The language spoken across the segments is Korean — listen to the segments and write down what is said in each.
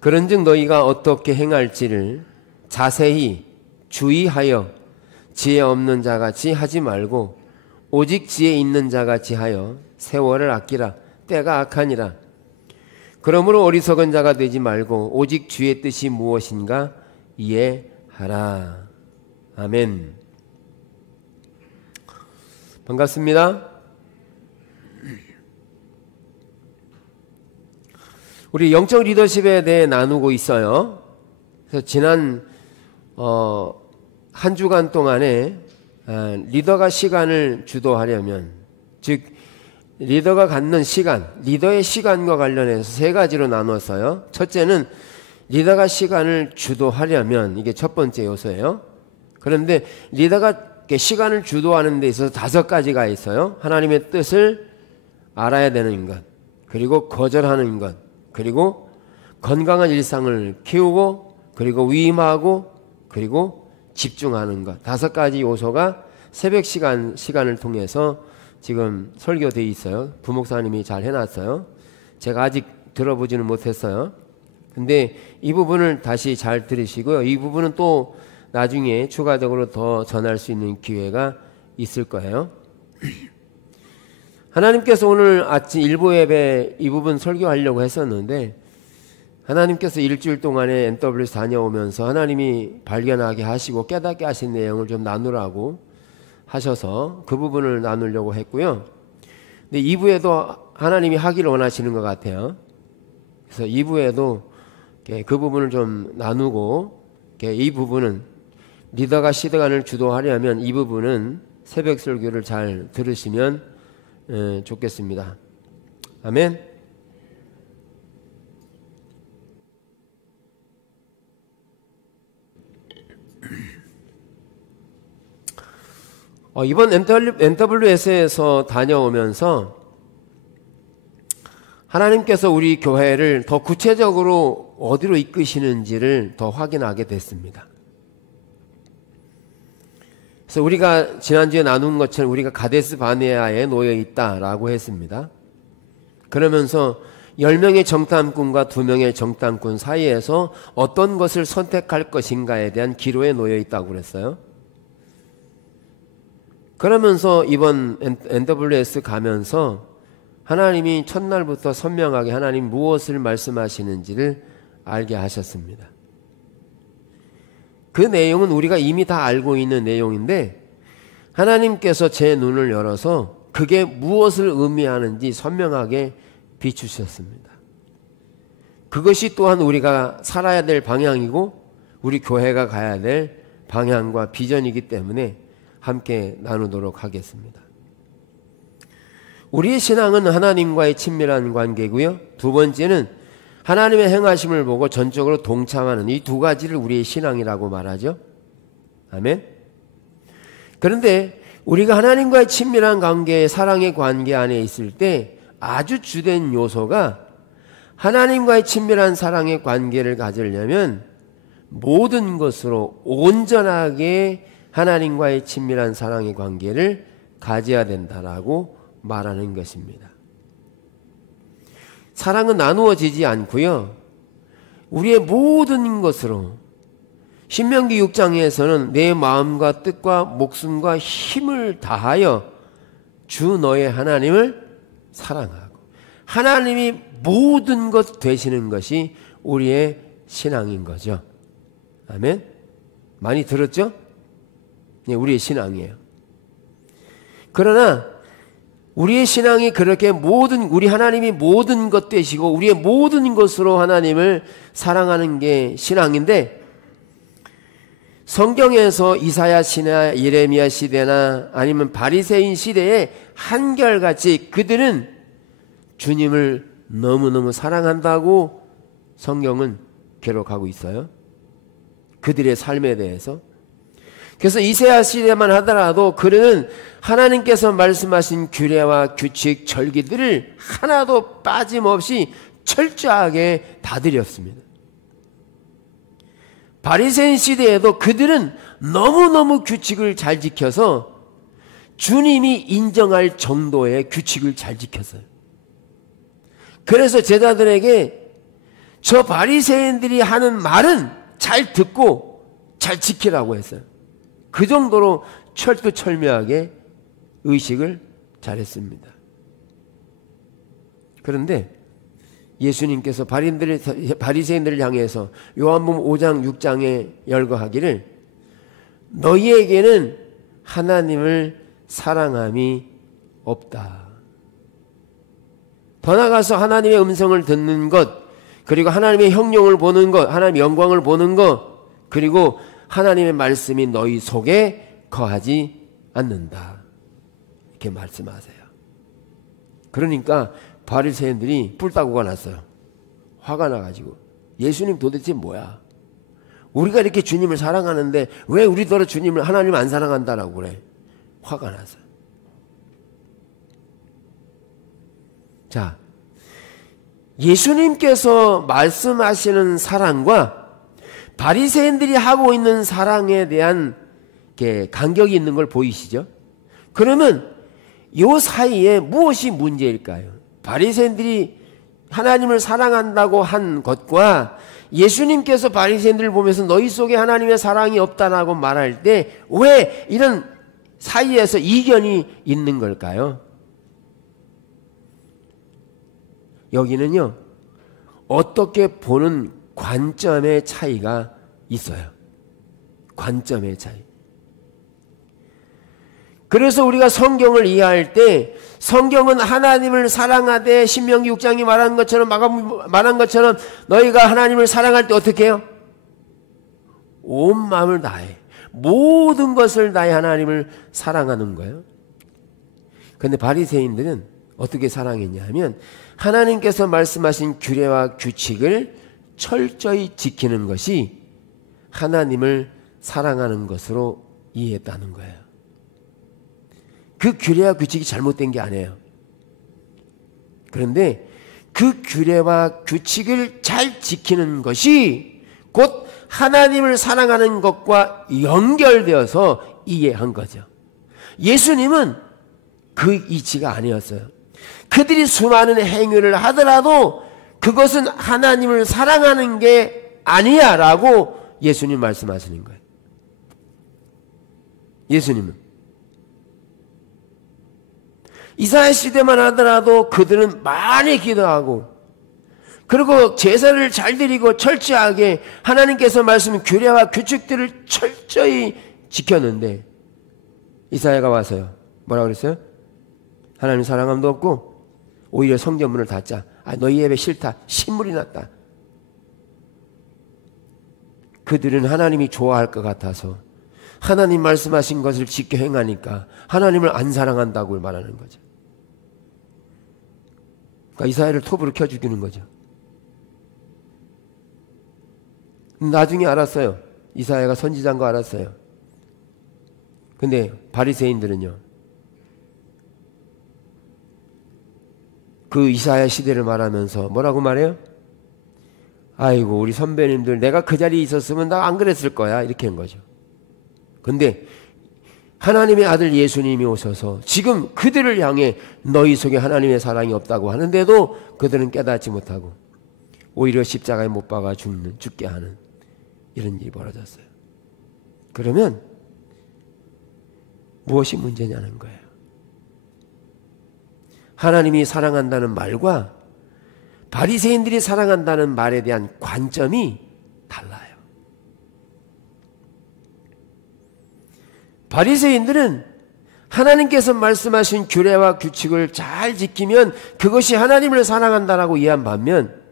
그런즉 너희가 어떻게 행할지를 자세히 주의하여 지혜 없는 자같이 하지 말고 오직 지혜 있는 자같이 하여 세월을 아끼라. 때가 악하니라. 그러므로 어리석은 자가 되지 말고 오직 주의 뜻이 무엇인가 이해하라. 아멘. 반갑습니다. 우리 영적 리더십에 대해 나누고 있어요. 그래서 지난 한 주간 동안에 리더가 시간을 주도하려면, 즉 리더가 갖는 시간, 리더의 시간과 관련해서 세 가지로 나눴어요. 첫째는 리더가 시간을 주도하려면, 이게 첫 번째 요소예요. 그런데 리더가 시간을 주도하는 데 있어서 5가지가 있어요. 하나님의 뜻을 알아야 되는 것, 그리고 거절하는 것, 그리고 건강한 일상을 키우고, 그리고 위임하고, 그리고 집중하는 것. 5가지 요소가 새벽 시간을 통해서 지금 설교되어 있어요. 부목사님이 잘 해놨어요. 제가 아직 들어보지는 못했어요. 근데 이 부분을 다시 잘 들으시고요. 이 부분은 또 나중에 추가적으로 더 전할 수 있는 기회가 있을 거예요. 하나님께서 오늘 아침 일부 예배 이 부분 설교하려고 했었는데, 하나님께서 일주일 동안에 NWS 다녀오면서 하나님이 발견하게 하시고 깨닫게 하신 내용을 좀 나누라고 하셔서 그 부분을 나누려고 했고요. 근데 2부에도 하나님이 하기를 원하시는 것 같아요. 그래서 2부에도 그 부분을 좀 나누고, 이 부분은 리더가 시간을 주도하려면 이 부분은 새벽 설교를 잘 들으시면 좋겠습니다. 아멘. 이번 NWS에서 다녀오면서 하나님께서 우리 교회를 더 구체적으로 어디로 이끄시는지를 더 확인하게 됐습니다. 그래서 우리가 지난주에 나눈 것처럼 우리가 가데스 바네아에 놓여 있다라고 했습니다. 그러면서 10명의 정탐꾼과 2명의 정탐꾼 사이에서 어떤 것을 선택할 것인가에 대한 기로에 놓여 있다고 그랬어요. 그러면서 이번 NWS 가면서 하나님이 첫날부터 선명하게 하나님 무엇을 말씀하시는지를 알게 하셨습니다. 그 내용은 우리가 이미 다 알고 있는 내용인데, 하나님께서 제 눈을 열어서 그게 무엇을 의미하는지 선명하게 비추셨습니다. 그것이 또한 우리가 살아야 될 방향이고 우리 교회가 가야 될 방향과 비전이기 때문에 함께 나누도록 하겠습니다. 우리의 신앙은 하나님과의 친밀한 관계고요. 두 번째는 하나님의 행하심을 보고 전적으로 동참하는 이 2가지를 우리의 신앙이라고 말하죠. 아멘. 그런데 우리가 하나님과의 친밀한 관계, 사랑의 관계 안에 있을 때 아주 주된 요소가, 하나님과의 친밀한 사랑의 관계를 가지려면 모든 것으로 온전하게 하나님과의 친밀한 사랑의 관계를 가져야 된다라고 말하는 것입니다. 사랑은 나누어지지 않고요. 우리의 모든 것으로, 신명기 6장에서는 내 마음과 뜻과 목숨과 힘을 다하여 주 너의 하나님을 사랑하고, 하나님이 모든 것 되시는 것이 우리의 신앙인 거죠. 아멘. 많이 들었죠? 네, 우리의 신앙이에요. 그러나 우리의 신앙이 그렇게 우리 하나님이 모든 것 되시고 우리의 모든 것으로 하나님을 사랑하는 게 신앙인데, 성경에서 이사야 시대나 예레미야 시대나 아니면 바리새인 시대에 한결같이 그들은 주님을 너무너무 사랑한다고 성경은 기록하고 있어요. 그들의 삶에 대해서. 그래서 이사야 시대만 하더라도 그들은 하나님께서 말씀하신 규례와 규칙, 절기들을 하나도 빠짐없이 철저하게 다 드렸습니다. 바리새인 시대에도 그들은 너무너무 규칙을 잘 지켜서 주님이 인정할 정도의 규칙을 잘 지켰어요. 그래서 제자들에게 저 바리새인들이 하는 말은 잘 듣고 잘 지키라고 했어요. 그 정도로 철두철미하게 의식을 잘했습니다. 그런데 예수님께서 바리새인들을 향해서 요한복음 5장 6장에 열거하기를 너희에게는 하나님을 사랑함이 없다. 더 나아가서 하나님의 음성을 듣는 것, 그리고 하나님의 형용을 보는 것, 하나님의 영광을 보는 것, 그리고 하나님의 말씀이 너희 속에 거하지 않는다. 이렇게 말씀하세요. 그러니까 바리새인들이 뿔따구가 났어요. 화가 나가지고 예수님 도대체 뭐야? 우리가 이렇게 주님을 사랑하는데 왜 우리더러 주님을 하나님 안 사랑한다라고 그래? 화가 났어요. 자, 예수님께서 말씀하시는 사랑과 바리새인들이 하고 있는 사랑에 대한 간격이 있는 걸 보이시죠? 그러면 이 사이에 무엇이 문제일까요? 바리새인들이 하나님을 사랑한다고 한 것과 예수님께서 바리새인들을 보면서 너희 속에 하나님의 사랑이 없다라고 말할 때 왜 이런 사이에서 이견이 있는 걸까요? 여기는요, 어떻게 보는 관점의 차이가 있어요. 관점의 차이. 그래서 우리가 성경을 이해할 때 성경은 하나님을 사랑하되 신명기 6장이 말한 것처럼 말한 것처럼 너희가 하나님을 사랑할 때 어떻게 해요? 온 마음을 다해 모든 것을 다해 하나님을 사랑하는 거예요. 그런데 바리새인들은 어떻게 사랑했냐 하면 하나님께서 말씀하신 규례와 규칙을 철저히 지키는 것이 하나님을 사랑하는 것으로 이해했다는 거예요. 그 규례와 규칙이 잘못된 게 아니에요. 그런데 그 규례와 규칙을 잘 지키는 것이 곧 하나님을 사랑하는 것과 연결되어서 이해한 거죠. 예수님은 그 이치가 아니었어요. 그들이 수많은 행위를 하더라도 그것은 하나님을 사랑하는 게 아니야 라고 예수님 말씀하시는 거예요. 예수님은 이사야 시대만 하더라도 그들은 많이 기도하고 그리고 제사를 잘 드리고 철저하게 하나님께서 말씀 규례와 규칙들을 철저히 지켰는데 이사야가 와서요 뭐라고 그랬어요? 하나님 사랑함도 없고 오히려 성전문을 닫자. 너희 예배 싫다. 신물이 났다. 그들은 하나님이 좋아할 것 같아서 하나님 말씀하신 것을 지켜 행하니까 하나님을 안 사랑한다고 말하는 거죠. 그러니까 이사야를 톱으로 켜 죽이는 거죠. 나중에 알았어요. 이사야가 선지자인 거 알았어요. 근데 바리새인들은요. 그 이사야 시대를 말하면서 뭐라고 말해요? 아이고 우리 선배님들 내가 그 자리에 있었으면 나 안 그랬을 거야 이렇게 한 거죠. 근데 하나님의 아들 예수님이 오셔서 지금 그들을 향해 너희 속에 하나님의 사랑이 없다고 하는데도 그들은 깨닫지 못하고 오히려 십자가에 못 박아 죽게 하는 이런 일이 벌어졌어요. 그러면 무엇이 문제냐는 거예요. 하나님이 사랑한다는 말과 바리새인들이 사랑한다는 말에 대한 관점이 달라요. 바리새인들은 하나님께서 말씀하신 규례와 규칙을 잘 지키면 그것이 하나님을 사랑한다라고 이해한 반면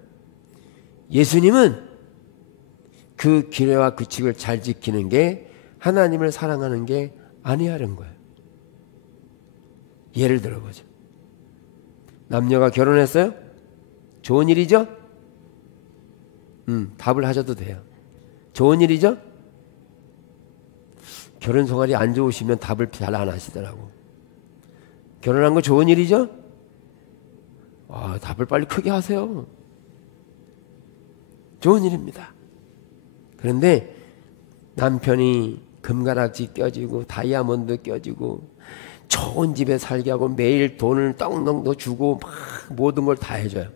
예수님은 그 규례와 규칙을 잘 지키는 게 하나님을 사랑하는 게 아니라는 거예요. 예를 들어보죠. 남녀가 결혼했어요? 좋은 일이죠? 답을 하셔도 돼요. 좋은 일이죠? 결혼 생활이 안 좋으시면 답을 잘 안 하시더라고. 결혼한 거 좋은 일이죠? 답을 빨리 크게 하세요. 좋은 일입니다. 그런데 남편이 금가락지 껴지고 다이아몬드 껴지고 좋은 집에 살게 하고 매일 돈을 떡떡 주고 막 모든 걸 다 해줘요.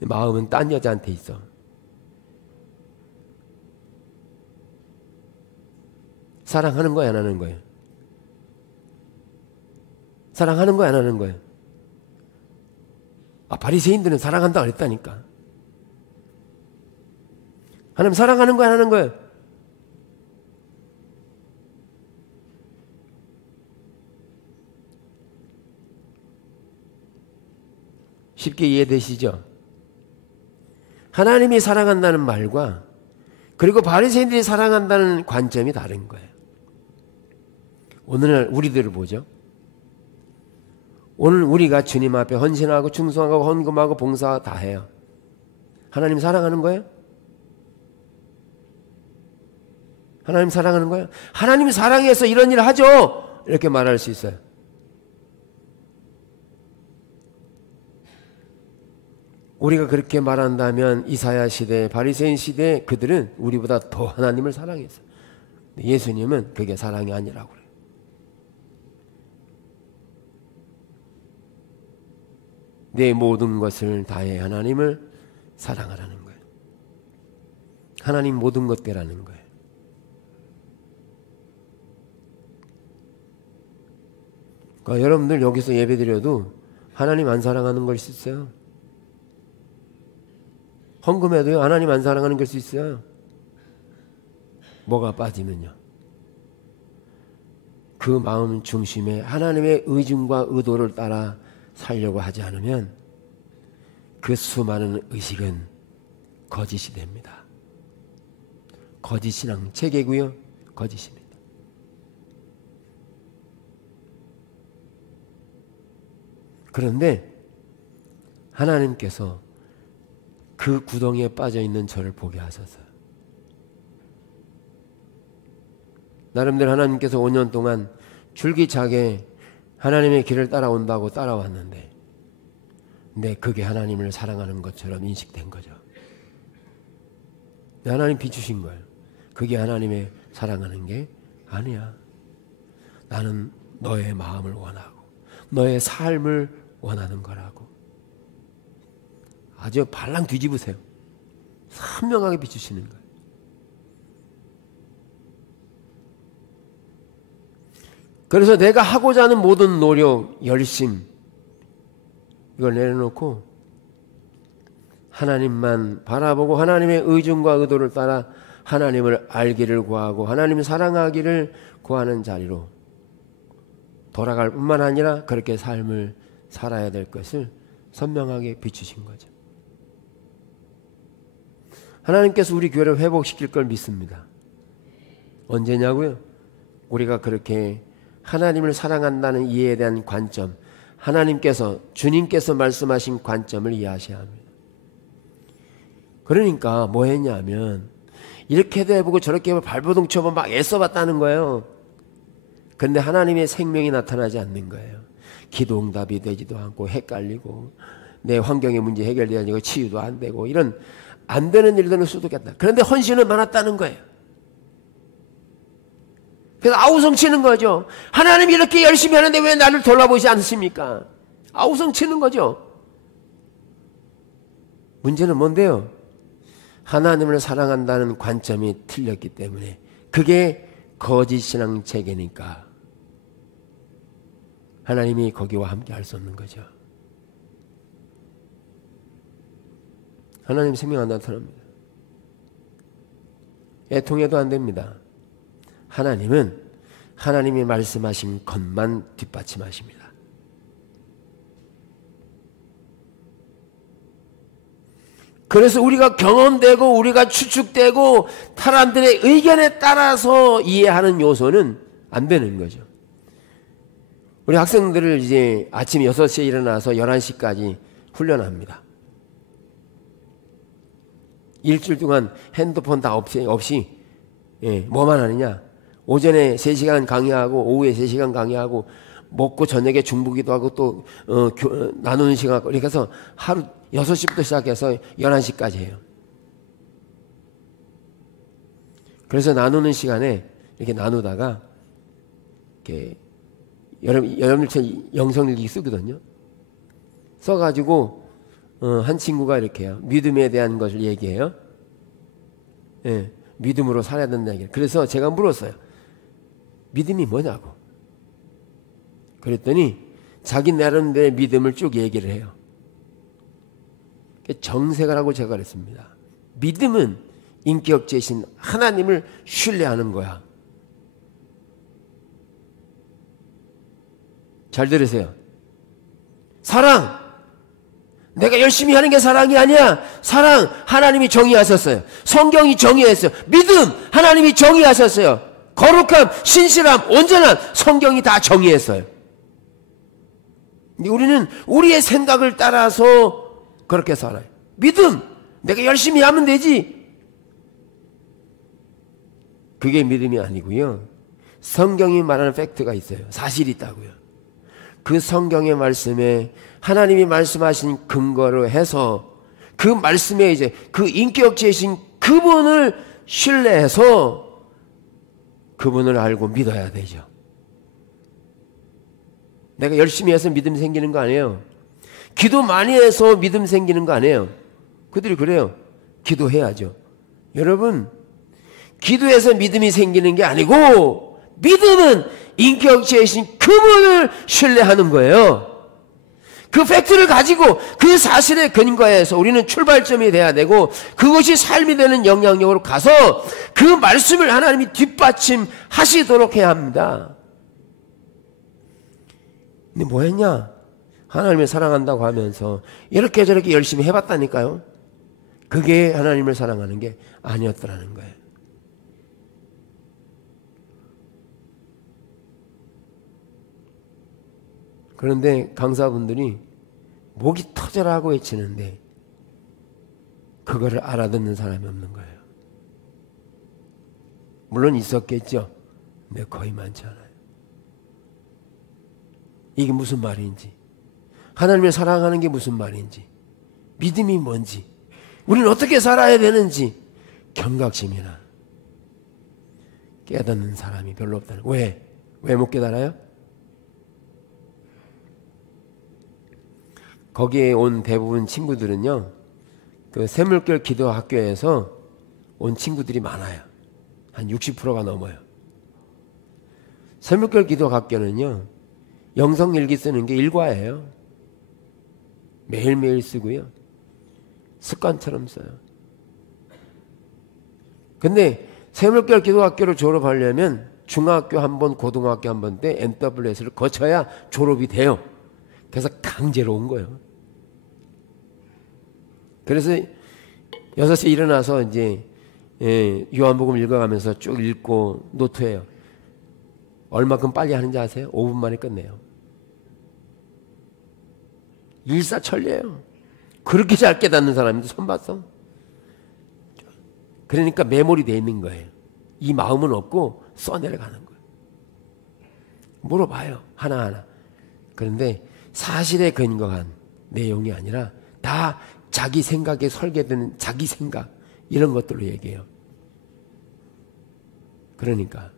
마음은 딴 여자한테 있어. 사랑하는 거야, 안 하는 거예요? 사랑하는 거야, 안 하는 거예요? 바리새인들은 사랑한다 그랬다니까. 하나님 사랑하는 거야, 안 하는 거예요? 쉽게 이해되시죠? 하나님이 사랑한다는 말과 그리고 바리새인들이 사랑한다는 관점이 다른 거예요. 오늘날 우리들을 보죠. 오늘 우리가 주님 앞에 헌신하고 충성하고 헌금하고 봉사 다 해요. 하나님 사랑하는 거예요? 하나님 사랑하는 거예요? 하나님 사랑해서 이런 일을 하죠. 이렇게 말할 수 있어요. 우리가 그렇게 말한다면 이사야 시대, 바리새인 시대 그들은 우리보다 더 하나님을 사랑했어요. 예수님은 그게 사랑이 아니라고 그래요. 내 모든 것을 다해 하나님을 사랑하라는 거예요. 하나님 모든 것 되라는 거예요. 그러니까 여러분들 여기서 예배드려도 하나님 안 사랑하는 걸 수 있어요. 헌금해도요 하나님 안 사랑하는 걸 수 있어요. 뭐가 빠지면요, 그 마음 중심에 하나님의 의중과 의도를 따라 살려고 하지 않으면 그 수많은 의식은 거짓이 됩니다. 거짓 신앙 체계고요, 거짓입니다. 그런데 하나님께서 그 구덩이에 빠져있는 저를 보게 하셔서 나름대로 하나님께서 5년 동안 줄기차게 하나님의 길을 따라온다고 따라왔는데 근데 그게 하나님을 사랑하는 것처럼 인식된 거죠. 하나님 비추신 거예요. 그게 하나님의 사랑하는 게 아니야. 나는 너의 마음을 원하고 너의 삶을 원하는 거라고. 아주 발랑 뒤집으세요. 선명하게 비추시는 거예요. 그래서 내가 하고자 하는 모든 노력, 열심 이걸 내려놓고 하나님만 바라보고 하나님의 의중과 의도를 따라 하나님을 알기를 구하고 하나님을 사랑하기를 구하는 자리로 돌아갈 뿐만 아니라 그렇게 삶을 살아야 될 것을 선명하게 비추신 거죠. 하나님께서 우리 교회를 회복시킬 걸 믿습니다. 언제냐고요? 우리가 그렇게 하나님을 사랑한다는 이해에 대한 관점, 하나님께서 주님께서 말씀하신 관점을 이해하셔야 합니다. 그러니까 뭐 했냐면 이렇게도 해보고 저렇게 해보고 발버둥 쳐보고 막 애써봤다는 거예요. 그런데 하나님의 생명이 나타나지 않는 거예요. 기도 응답이 되지도 않고 헷갈리고 내 환경의 문제 해결되지 않고 치유도 안 되고 이런 안 되는 일들은 수두겠다. 그런데 헌신은 많았다는 거예요. 그래서 아우성 치는 거죠. 하나님 이렇게 열심히 하는데 왜 나를 돌아보지 않습니까? 아우성 치는 거죠. 문제는 뭔데요? 하나님을 사랑한다는 관점이 틀렸기 때문에 그게 거짓 신앙 체계니까 하나님이 거기와 함께 할 수 없는 거죠. 하나님 생명 안 나타납니다. 애통해도 안 됩니다. 하나님은 하나님이 말씀하신 것만 뒷받침하십니다. 그래서 우리가 경험되고 우리가 추측되고 사람들의 의견에 따라서 이해하는 요소는 안 되는 거죠. 우리 학생들을 이제 아침 6시에 일어나서 11시까지 훈련합니다. 일주일 동안 핸드폰 다 없이 뭐만 하느냐? 오전에 3시간 강의하고 오후에 3시간 강의하고 먹고 저녁에 중부기도 하고 또 나누는 시간 이렇게 해서 하루 6시부터 시작해서 11시까지 해요. 그래서 나누는 시간에 이렇게 나누다가 이렇게 여러분들처럼 영성일기 쓰거든요. 써가지고 한 친구가 이렇게요. 믿음에 대한 것을 얘기해요. 예, 믿음으로 살아야 된다는 얘기를. 그래서 제가 물었어요. 믿음이 뭐냐고. 그랬더니 자기 나름대로의 믿음을 쭉 얘기를 해요. 정색을 하고 제가 그랬습니다. 믿음은 인격체이신 하나님을 신뢰하는 거야. 잘 들으세요. 사랑, 내가 열심히 하는 게 사랑이 아니야. 사랑, 하나님이 정의하셨어요. 성경이 정의했어요. 믿음, 하나님이 정의하셨어요. 거룩함, 신실함, 온전함, 성경이 다 정의했어요. 우리는 우리의 생각을 따라서 그렇게 살아요. 믿음, 내가 열심히 하면 되지. 그게 믿음이 아니고요. 성경이 말하는 팩트가 있어요. 사실이 있다고요. 그 성경의 말씀에 하나님이 말씀하신 근거로 해서 그 말씀에 이제 그 인격체이신 그분을 신뢰해서 그분을 알고 믿어야 되죠. 내가 열심히 해서 믿음 생기는 거 아니에요. 기도 많이 해서 믿음 생기는 거 아니에요. 그들이 그래요. 기도해야죠. 여러분, 기도해서 믿음이 생기는 게 아니고 믿음은 인격체이신 그분을 신뢰하는 거예요. 그 팩트를 가지고 그 사실에 근거해서 우리는 출발점이 돼야 되고 그것이 삶이 되는 영향력으로 가서 그 말씀을 하나님이 뒷받침하시도록 해야 합니다. 근데 뭐 했냐? 하나님을 사랑한다고 하면서 이렇게 저렇게 열심히 해봤다니까요. 그게 하나님을 사랑하는 게 아니었더라는 거예요. 그런데 강사분들이 목이 터져라고 외치는데 그거를 알아듣는 사람이 없는 거예요. 물론 있었겠죠. 근데 거의 많지 않아요. 이게 무슨 말인지, 하나님을 사랑하는 게 무슨 말인지, 믿음이 뭔지, 우리는 어떻게 살아야 되는지 경각심이나 깨닫는 사람이 별로 없다는 거예요. 왜 못 깨달아요? 거기에 온 대부분 친구들은요, 그 샘물결 기도 학교에서 온 친구들이 많아요. 한 60%가 넘어요. 샘물결 기도 학교는요, 영성일기 쓰는 게 일과예요. 매일매일 쓰고요. 습관처럼 써요. 근데 샘물결 기도 학교를 졸업하려면 중학교 한 번, 고등학교 한 번 때 NWS를 거쳐야 졸업이 돼요. 그래서 강제로 온 거예요. 그래서 6시에 일어나서 이제 요한복음 읽어가면서 쭉 읽고 노트해요. 얼마큼 빨리 하는지 아세요? 5분 만에 끝내요. 일사천리예요. 그렇게 잘 깨닫는 사람인데 손 봤어? 그러니까 메모리 돼 있는 거예요. 이 마음은 없고 써내려가는 거예요. 물어봐요. 하나하나. 그런데 사실에 근거한 내용이 아니라 다 자기 생각에 설계되는 자기 생각 이런 것들로 얘기해요. 그러니까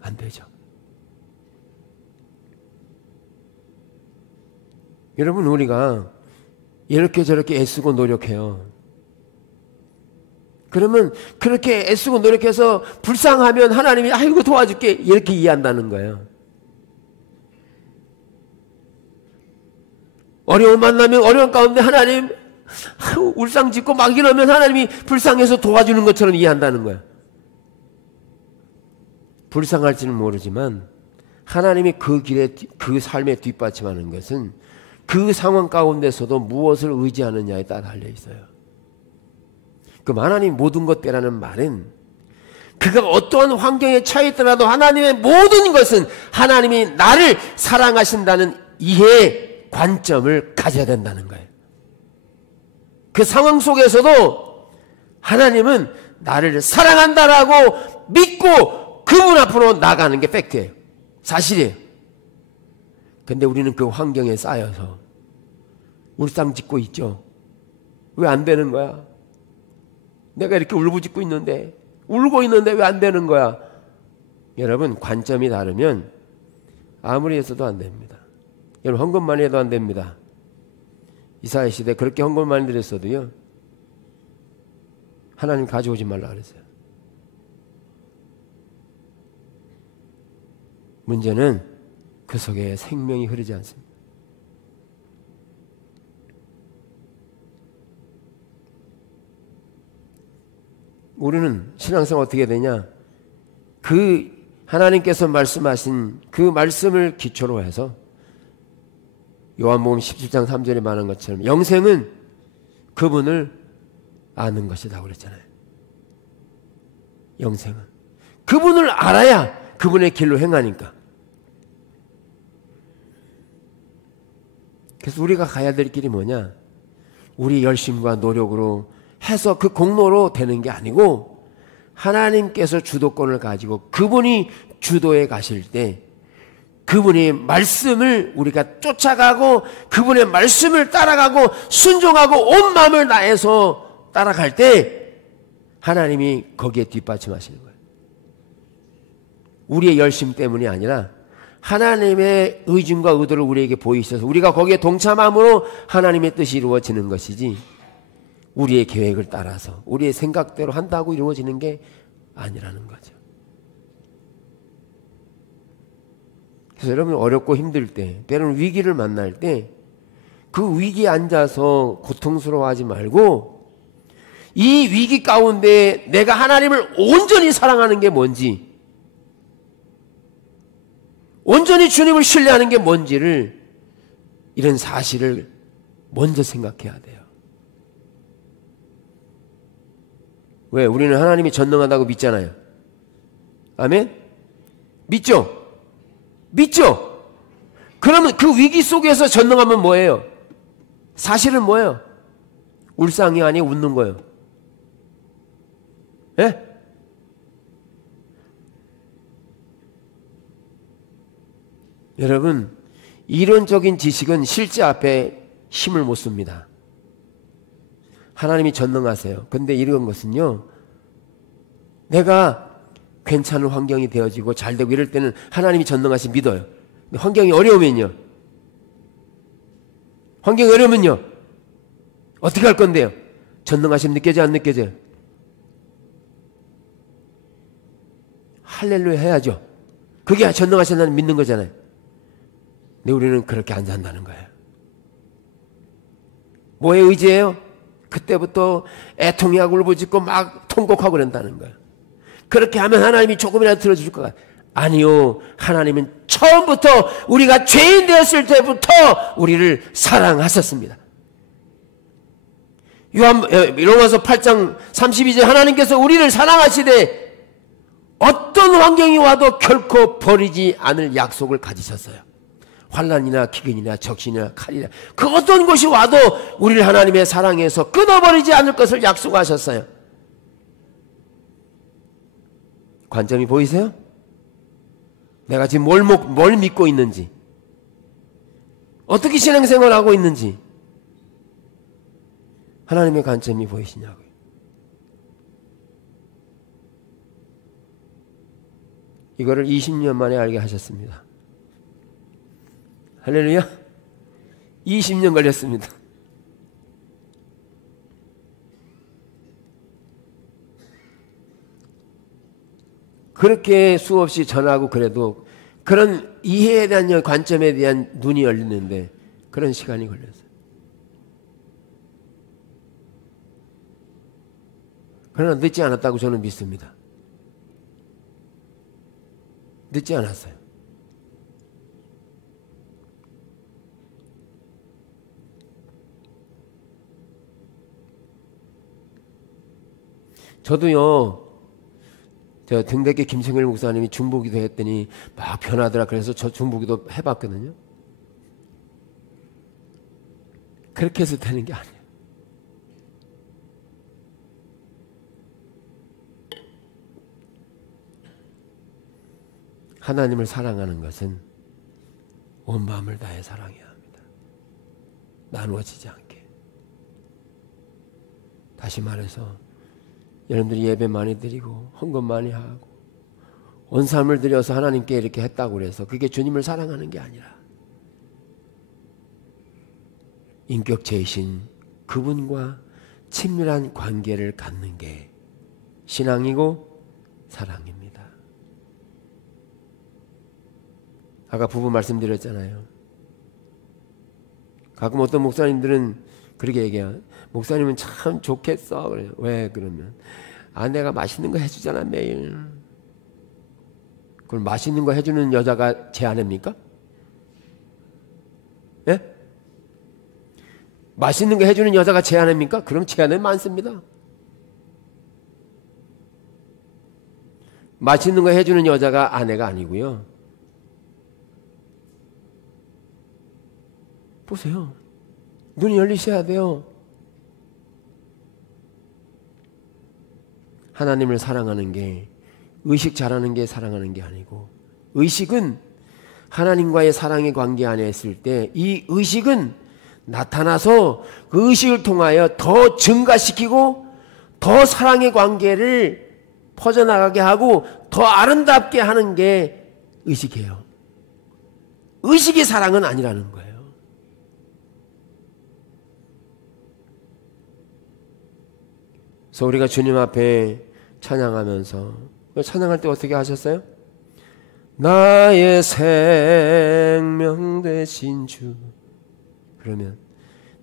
안 되죠. 여러분, 우리가 이렇게 저렇게 애쓰고 노력해요. 그러면 그렇게 애쓰고 노력해서 불쌍하면 하나님이 아이고 도와줄게 이렇게 이해한다는 거예요. 어려움 만나면 어려운 가운데 하나님 울상 짓고 막 이러면 하나님이 불쌍해서 도와주는 것처럼 이해한다는 거야. 불쌍할지는 모르지만 하나님이 그 길에 그 삶에 뒷받침하는 것은 그 상황 가운데서도 무엇을 의지하느냐에 따라 달려 있어요. 그럼 하나님 모든 것 빼라는 말은 그가 어떠한 환경에 처해 있더라도 하나님의 모든 것은 하나님이 나를 사랑하신다는 이해 관점을 가져야 된다는 거예요. 그 상황 속에서도 하나님은 나를 사랑한다라고 믿고 그분 앞으로 나가는 게 팩트예요. 사실이에요. 근데 우리는 그 환경에 쌓여서 울상 짓고 있죠. 왜 안 되는 거야? 내가 이렇게 울부짖고 있는데, 울고 있는데 왜 안 되는 거야? 여러분, 관점이 다르면 아무리 했어도 안 됩니다. 여러분, 헌금만 해도 안 됩니다. 이사야 시대 그렇게 헌금 많이 드렸어도요, 하나님 가져오지 말라 그랬어요. 문제는 그 속에 생명이 흐르지 않습니다. 우리는 신앙생활 어떻게 되냐? 그 하나님께서 말씀하신 그 말씀을 기초로 해서 요한복음 17장 3절에 말한 것처럼 영생은 그분을 아는 것이다 그랬잖아요. 영생은 그분을 알아야 그분의 길로 행하니까. 그래서 우리가 가야 될 길이 뭐냐? 우리 열심과 노력으로 해서 그 공로로 되는 게 아니고 하나님께서 주도권을 가지고 그분이 주도해 가실 때 그분의 말씀을 우리가 쫓아가고 그분의 말씀을 따라가고 순종하고 온 마음을 다해서 따라갈 때 하나님이 거기에 뒷받침하시는 거예요. 우리의 열심 때문이 아니라 하나님의 의중과 의도를 우리에게 보이셔서 우리가 거기에 동참함으로 하나님의 뜻이 이루어지는 것이지 우리의 계획을 따라서 우리의 생각대로 한다고 이루어지는 게 아니라는 거죠. 그래서 여러분 어렵고 힘들 때, 때로는 위기를 만날 때 그 위기에 앉아서 고통스러워하지 말고 이 위기 가운데 내가 하나님을 온전히 사랑하는 게 뭔지, 온전히 주님을 신뢰하는 게 뭔지를, 이런 사실을 먼저 생각해야 돼요. 왜? 우리는 하나님이 전능하다고 믿잖아요. 아멘? 믿죠? 믿죠? 그러면 그 위기 속에서 전능하면 뭐예요? 사실은 뭐예요? 울상이 아니에요? 웃는 거예요. 예? 여러분, 이론적인 지식은 실제 앞에 힘을 못 씁니다. 하나님이 전능하세요. 근데 이런 것은요, 내가 괜찮은 환경이 되어지고 잘 되고 이럴 때는 하나님이 전능하신 믿어요. 근데 환경이 어려우면요, 환경이 어려우면요, 어떻게 할 건데요? 전능하심 느껴져 안 느껴져요? 할렐루야 해야죠. 그게 전능하신 하나님 믿는 거잖아요. 근데 우리는 그렇게 안 산다는 거예요. 뭐에 의지해요? 그때부터 애통해하고 울부짖고 막 통곡하고 그런다는 거예요. 그렇게 하면 하나님이 조금이라도 들어줄 것 같아요. 아니요. 하나님은 처음부터 우리가 죄인 되었을 때부터 우리를 사랑하셨습니다. 로마서 8장 32절 하나님께서 우리를 사랑하시되 어떤 환경이 와도 결코 버리지 않을 약속을 가지셨어요. 환난이나 기근이나 적신이나 칼이나 그 어떤 것이 와도 우리를 하나님의 사랑에서 끊어버리지 않을 것을 약속하셨어요. 관점이 보이세요? 내가 지금 뭘 믿고 있는지, 어떻게 신앙생활을 하고 있는지 하나님의 관점이 보이시냐고요. 이거를 20년 만에 알게 하셨습니다. 할렐루야. 20년 걸렸습니다. 그렇게 수없이 전하고 그래도 그런 이해에 대한 관점에 대한 눈이 열리는데 그런 시간이 걸렸어요. 그러나 늦지 않았다고 저는 믿습니다. 늦지 않았어요. 저도요, 저 등대교 김성일 목사님이 중보기도 했더니 막 변하더라. 그래서 저 중보기도 해봤거든요. 그렇게 해서 되는 게 아니에요. 하나님을 사랑하는 것은 온 마음을 다해 사랑해야 합니다. 나누어지지 않게. 다시 말해서 여러분들이 예배 많이 드리고 헌금 많이 하고 온 삶을 들여서 하나님께 이렇게 했다고 그래서 그게 주님을 사랑하는 게 아니라 인격체이신 그분과 친밀한 관계를 갖는 게 신앙이고 사랑입니다. 아까 부부 말씀드렸잖아요. 가끔 어떤 목사님들은 그렇게 얘기해요. 목사님은 참 좋겠어. 그래요. 왜 그러면 아내가 맛있는 거 해주잖아 매일. 그럼 맛있는 거 해주는 여자가 제 아내입니까? 예? 맛있는 거 해주는 여자가 제 아내입니까? 그럼 제 아내 많습니다. 맛있는 거 해주는 여자가 아내가 아니고요. 보세요. 눈이 열리셔야 돼요. 하나님을 사랑하는 게 의식 잘하는 게 사랑하는 게 아니고, 의식은 하나님과의 사랑의 관계 안에 있을 때 이 의식은 나타나서 그 의식을 통하여 더 증가시키고 더 사랑의 관계를 퍼져나가게 하고 더 아름답게 하는 게 의식이에요. 의식이 사랑은 아니라는 거예요. 그래서 우리가 주님 앞에 찬양하면서, 찬양할 때 어떻게 하셨어요? 나의 생명 되신 주. 그러면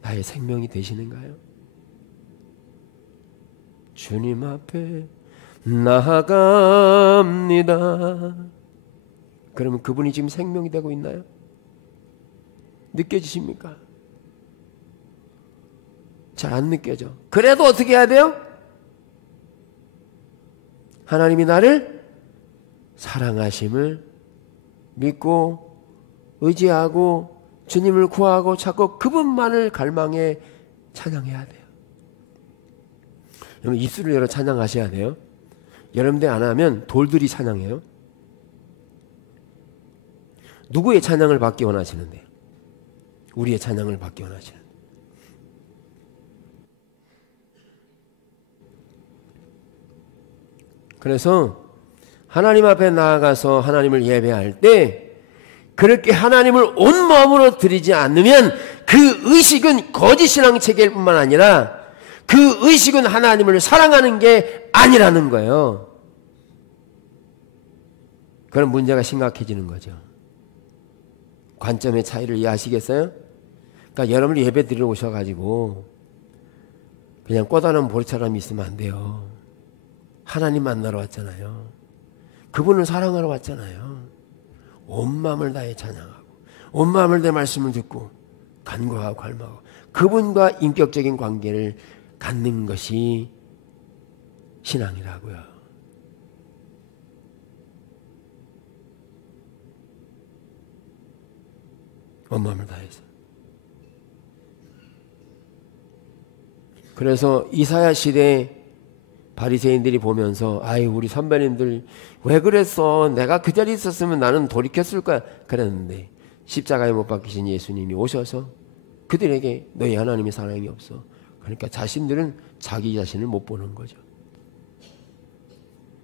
나의 생명이 되시는가요? 주님 앞에 나아갑니다. 그러면 그분이 지금 생명이 되고 있나요? 느껴지십니까? 잘 안 느껴져. 그래도 어떻게 해야 돼요? 하나님이 나를 사랑하심을 믿고 의지하고 주님을 구하고 찾고 그분만을 갈망해 찬양해야 돼요. 여러분 입술을 열어 찬양하셔야 돼요. 여러분들 안 하면 돌들이 찬양해요. 누구의 찬양을 받기 원하시는데요? 우리의 찬양을 받기 원하시는데. 그래서 하나님 앞에 나아가서 하나님을 예배할 때 그렇게 하나님을 온 마음으로 드리지 않으면 그 의식은 거짓 신앙 체계일 뿐만 아니라 그 의식은 하나님을 사랑하는 게 아니라는 거예요. 그런 문제가 심각해지는 거죠. 관점의 차이를 이해하시겠어요? 그러니까 여러분이 예배 드리러 오셔가지고 그냥 꼬다는 보리처럼 있으면 안 돼요. 하나님 만나러 왔잖아요. 그분을 사랑하러 왔잖아요. 온 마음을 다해 찬양하고 온 마음을 내 말씀을 듣고 간구하고 갈망하고 그분과 인격적인 관계를 갖는 것이 신앙이라고요. 온 마음을 다해서. 그래서 이사야 시대에 바리새인들이 보면서 아이 우리 선배님들 왜 그랬어? 내가 그 자리에 있었으면 나는 돌이켰을 거야. 그랬는데 십자가에 못 박히신 예수님이 오셔서 그들에게 너희 하나님의 사랑이 없어. 그러니까 자신들은 자기 자신을 못 보는 거죠.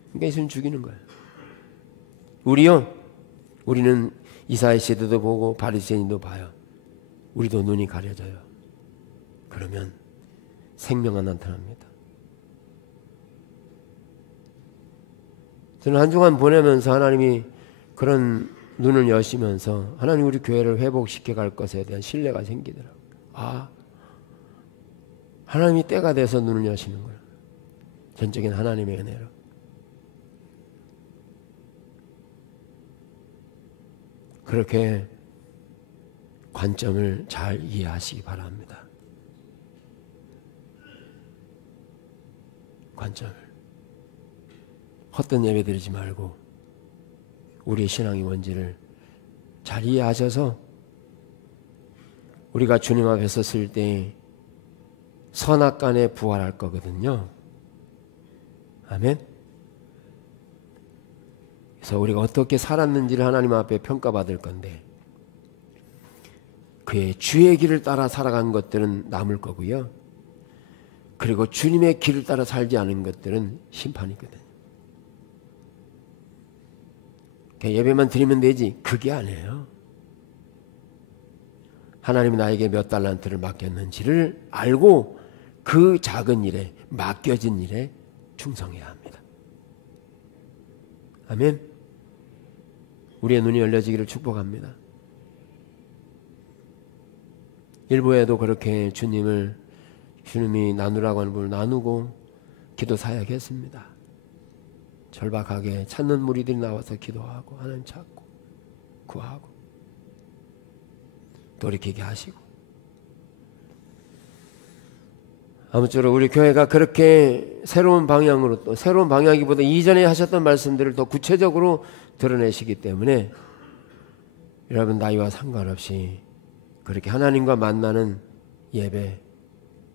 그러니까 예수님 죽이는 거예요. 우리요? 우리는 이사야 시대도 보고 바리새인도 봐요. 우리도 눈이 가려져요. 그러면 생명은 나타납니다. 저는 한 주간 보내면서 하나님이 그런 눈을 여시면서 하나님 우리 교회를 회복시켜 갈 것에 대한 신뢰가 생기더라고요. 아, 하나님이 때가 돼서 눈을 여시는 거예요. 전적인 하나님의 은혜로. 그렇게 관점을 잘 이해하시기 바랍니다. 관점을. 헛된 예배 드리지 말고 우리의 신앙의 원지를 잘 이해하셔서 우리가 주님 앞에 섰을 때 선악간에 부활할 거거든요. 아멘. 그래서 우리가 어떻게 살았는지를 하나님 앞에 평가받을 건데 그의 주의 길을 따라 살아간 것들은 남을 거고요. 그리고 주님의 길을 따라 살지 않은 것들은 심판이거든요. 예배만 드리면 되지 그게 아니에요. 하나님이 나에게 몇 달란트를 맡겼는지를 알고 그 작은 일에, 맡겨진 일에 충성해야 합니다. 아멘. 우리의 눈이 열려지기를 축복합니다. 일부에도 그렇게 주님이 나누라고 하는 분을 나누고 기도 사역했습니다. 절박하게 찾는 무리들이 나와서 기도하고 하나님 찾고 구하고 돌이키게 하시고, 아무쪼록 우리 교회가 그렇게 새로운 방향으로, 또 새로운 방향이보다 이전에 하셨던 말씀들을 더 구체적으로 드러내시기 때문에 여러분 나이와 상관없이 그렇게 하나님과 만나는 예배,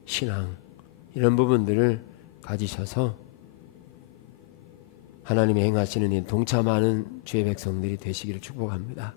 신앙 이런 부분들을 가지셔서 하나님이 행하시는 일 동참하는 주의 백성들이 되시기를 축복합니다.